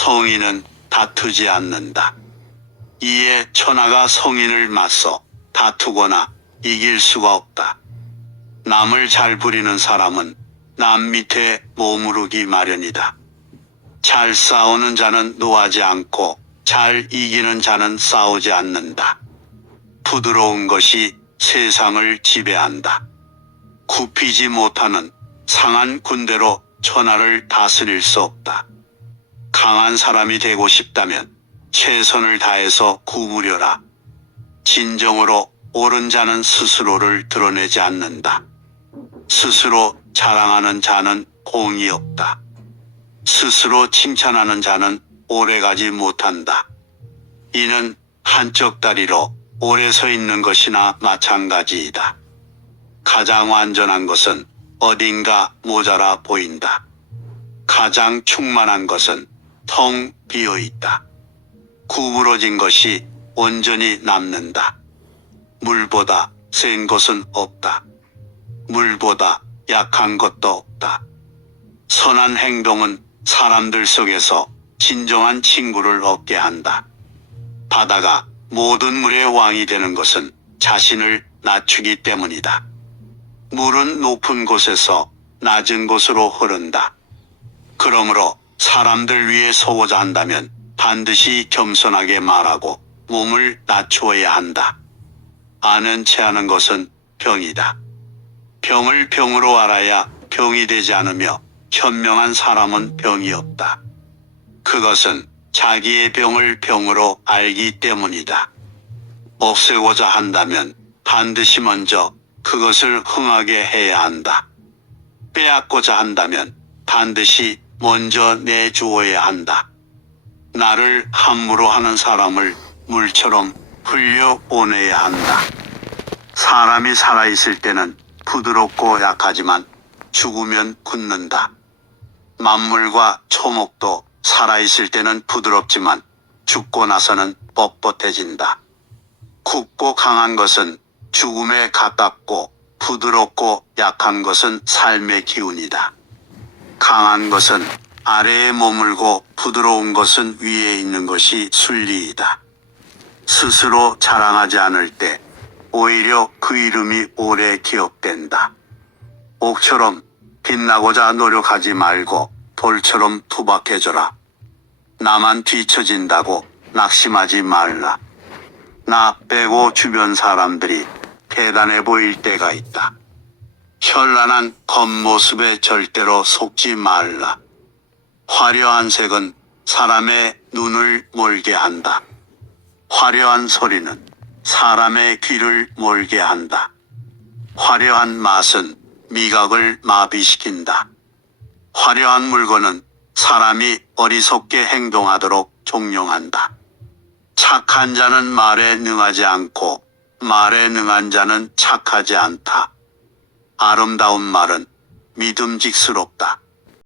성인은 다투지 않는다. 이에 천하가 성인을 맞서 다투거나 이길 수가 없다. 남을 잘 부리는 사람은 남 밑에 머무르기 마련이다. 잘 싸우는 자는 노하지 않고 잘 이기는 자는 싸우지 않는다. 부드러운 것이 세상을 지배한다. 굽히지 못하는 상한 군대로 천하를 다스릴 수 없다. 강한 사람이 되고 싶다면 최선을 다해서 구부려라. 진정으로 옳은 자는 스스로를 드러내지 않는다. 스스로 자랑하는 자는 공이 없다. 스스로 칭찬하는 자는 오래가지 못한다. 이는 한쪽 다리로 오래 서 있는 것이나 마찬가지이다. 가장 완전한 것은 어딘가 모자라 보인다. 가장 충만한 것은 텅 비어 있다. 구부러진 것이 온전히 남는다. 물보다 센 것은 없다. 물보다 약한 것도 없다. 선한 행동은 사람들 속에서 진정한 친구를 얻게 한다. 바다가 모든 물의 왕이 되는 것은 자신을 낮추기 때문이다. 물은 높은 곳에서 낮은 곳으로 흐른다. 그러므로 사람들 위해 서고자 한다면 반드시 겸손하게 말하고 몸을 낮추어야 한다. 아는 채 하는 것은 병이다. 병을 병으로 알아야 병이 되지 않으며 현명한 사람은 병이 없다. 그것은 자기의 병을 병으로 알기 때문이다. 없애고자 한다면 반드시 먼저 그것을 흥하게 해야 한다. 빼앗고자 한다면 반드시 먼저 내주어야 한다. 나를 함부로 하는 사람을 물처럼 흘려보내야 한다. 사람이 살아있을 때는 부드럽고 약하지만 죽으면 굳는다. 만물과 초목도 살아있을 때는 부드럽지만 죽고 나서는 뻣뻣해진다. 굳고 강한 것은 죽음에 가깝고 부드럽고 약한 것은 삶의 기운이다. 강한 것은 아래에 머물고 부드러운 것은 위에 있는 것이 순리이다. 스스로 자랑하지 않을 때 오히려 그 이름이 오래 기억된다. 옥처럼 빛나고자 노력하지 말고 돌처럼 투박해져라. 나만 뒤처진다고 낙심하지 말라. 나 빼고 주변 사람들이 대단해 보일 때가 있다. 현란한 겉모습에 절대로 속지 말라. 화려한 색은 사람의 눈을 몰게 한다. 화려한 소리는 사람의 귀를 몰게 한다. 화려한 맛은 미각을 마비시킨다. 화려한 물건은 사람이 어리석게 행동하도록 종용한다. 착한 자는 말에 능하지 않고 말에 능한 자는 착하지 않다. 아름다운 말은 믿음직스럽다.